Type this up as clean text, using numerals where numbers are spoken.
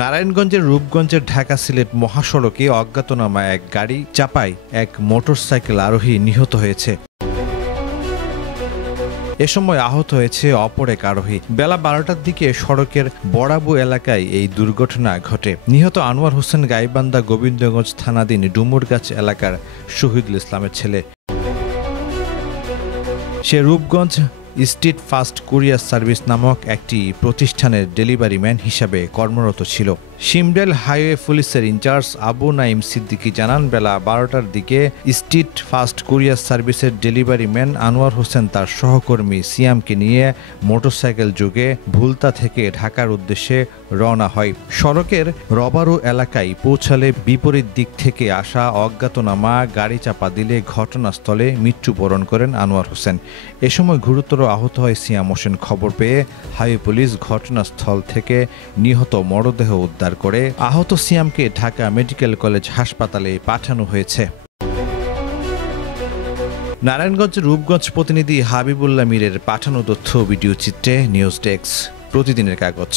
নারায়ণগঞ্জের রূপগঞ্জের ঢাকা সিলেট মহাসড়কে অজ্ঞাতনামা এক গাড়ি চাপায় এক মোটরসাইকেল আরোহী নিহত হয়েছে। এ সময় আহত হয়েছে অপর এক আরোহী। বেলা 12টার দিকে সড়কের বড়াবু এলাকায় এই দুর্ঘটনা ঘটে। নিহত আনোয়ার হোসেন গাইবান্ধা গোবিন্দগঞ্জ থানাধীন ডুমুরগাছ এলাকার শহীদুল ইসলামের ছেলে। সে Rupganj street fast courier service নামক একটি প্রতিষ্ঠানের ডেলিভারি ম্যান হিসাবে কর্মরত ছিল। শিমডেল হাইওয়ে পুলিশের ইনচার্জ আবু নাইম সিদ্দিকী জানান, বেলা 12টার দিকে স্ট্রিট ফাস্ট কুরিয়ার সার্ভিসের ডেলিভারি ম্যান আনোয়ার হোসেন তার সহকর্মী সিয়ামকে নিয়ে মোটরসাইকেল যোগে ভুলতা থেকে ঢাকার উদ্দেশ্যে রওনা হয়। সড়কের রবারু এলাকায় পৌঁছালে বিপরীত দিক থেকে আসা অজ্ঞাতনামা গাড়ি চাপা দিলে ঘটনাস্থলে মৃত্যুবরণ করেন আনোয়ার হোসেন। এ সময় গুরুতর আহত হয় সিয়াম হোসেন। খবর পেয়ে হাইওয়ে পুলিশ ঘটনাস্থল থেকে নিহত মরদেহ উদ্ধার করে আহত সিয়ামকে ঢাকা মেডিকেল কলেজ হাসপাতালে পাঠানো হয়েছে। নারায়ণগঞ্জের রূপগঞ্জ প্রতিনিধি হাবিবুল্লাহ মীরের পাঠানো তথ্য ভিডিও চিত্রে নিউজ ডেস্ক, প্রতিদিনের কাগজ।